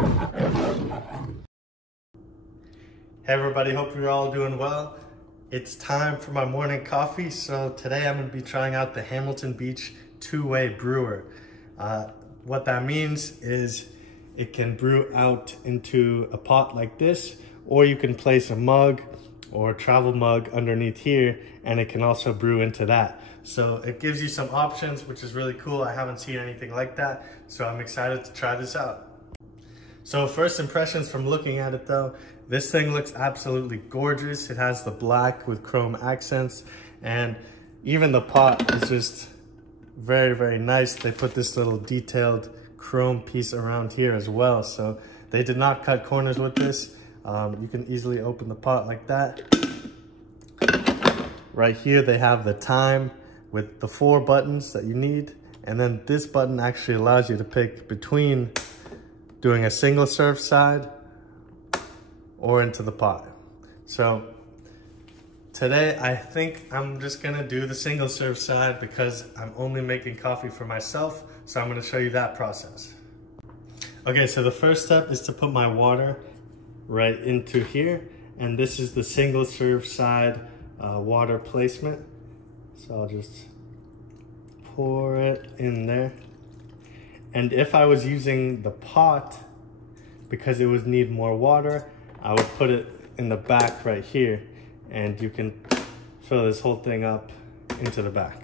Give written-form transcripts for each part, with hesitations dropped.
Hey everybody, hope you're all doing well. It's time for my morning coffee. So today I'm going to be trying out the Hamilton Beach two-way brewer. What that means is it can brew out into a pot like this, or you can place a mug or a travel mug underneath here, and it can also brew into that. So it gives you some options, which is really cool. I haven't seen anything like that, so I'm excited to try this out. So first impressions from looking at it though, this thing looks absolutely gorgeous. It has the black with chrome accents, and even the pot is just very, very nice. They put this little detailed chrome piece around here as well. So they did not cut corners with this. You can easily open the pot like that. Right here they have the time with the 4 buttons that you need. And then this button actually allows you to pick between doing a single serve side or into the pot. So today I think I'm just gonna do the single serve side because I'm only making coffee for myself. So I'm gonna show you that process. Okay, so the first step is to put my water right into here. And this is the single serve side water placement. So I'll just pour it in there. And if I was using the pot, because it would need more water, I would put it in the back right here, and you can fill this whole thing up into the back.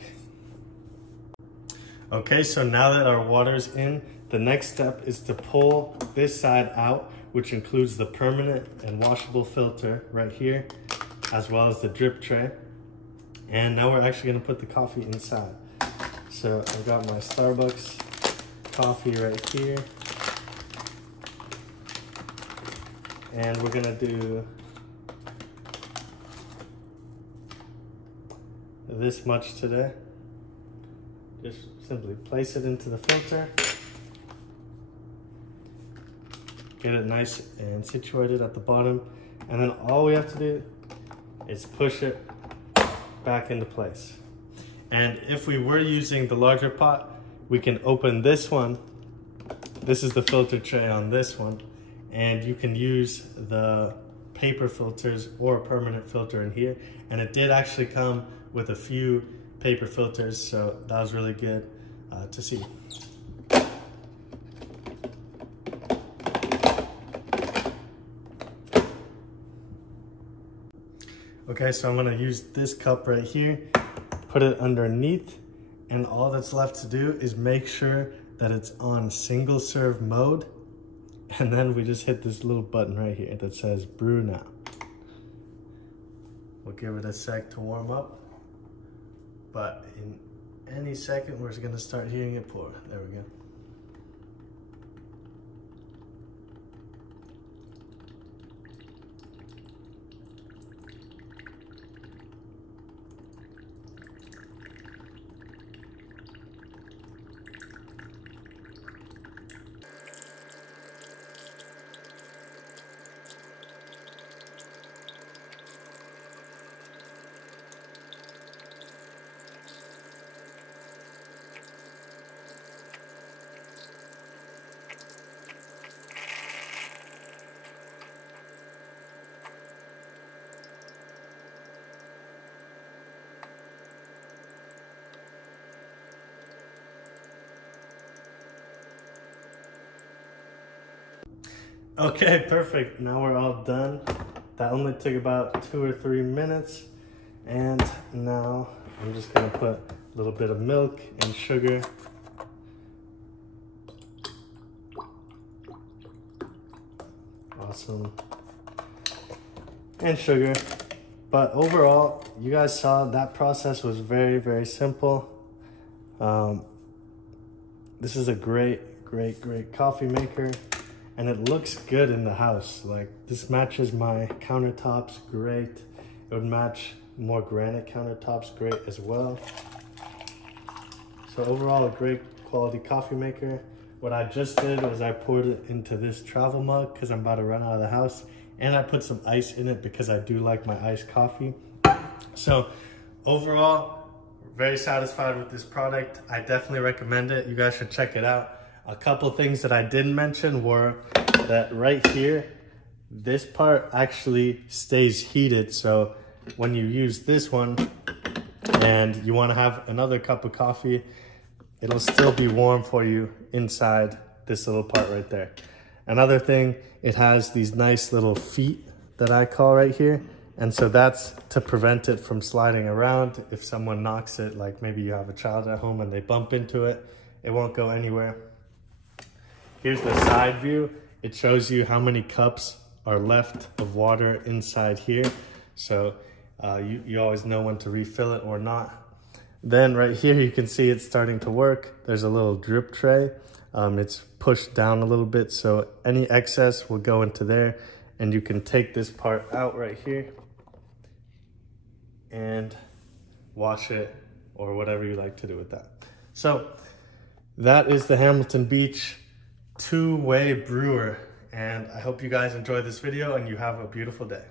Okay, so now that our water's in, the next step is to pull this side out, which includes the permanent and washable filter right here, as well as the drip tray. And now we're actually gonna put the coffee inside. So I've got my Starbucks coffee right here, and we're gonna do this much today. Just simply place it into the filter, get it nice and situated at the bottom, and then all we have to do is push it back into place. And if we were using the larger pot, we can open this one. This is the filter tray on this one. And you can use the paper filters or a permanent filter in here. And it did actually come with a few paper filters, so that was really good to see. Okay, so I'm gonna use this cup right here, put it underneath, and all that's left to do is make sure that it's on single serve mode. And then we just hit this little button right here that says brew now. We'll give it a sec to warm up, but in any second, we're just gonna start hearing it pour. There we go. Okay, perfect. Now we're all done. That only took about 2 or 3 minutes. And now I'm just gonna put a little bit of milk and sugar. Awesome. And sugar. But overall, you guys saw that process was very, very simple. This is a great coffee maker. And it looks good in the house. Like, this matches my countertops great. It would match more granite countertops great as well. So overall, a great quality coffee maker. What I just did was I poured it into this travel mug because I'm about to run out of the house. And I put some ice in it because I do like my iced coffee. So overall, very satisfied with this product. I definitely recommend it. You guys should check it out. A couple things that I didn't mention were that right here, this part actually stays heated. So when you use this one and you want to have another cup of coffee, it'll still be warm for you inside this little part right there. Another thing, it has these nice little feet that I call right here. And so that's to prevent it from sliding around. If someone knocks it, like maybe you have a child at home and they bump into it, it won't go anywhere. Here's the side view. It shows you how many cups are left of water inside here. So you always know when to refill it or not. Then right here, you can see it's starting to work. There's a little drip tray. It's pushed down a little bit, so any excess will go into there, and you can take this part out right here and wash it or whatever you like to do with that. So that is the Hamilton Beach two-way brewer, and I hope you guys enjoyed this video and you have a beautiful day.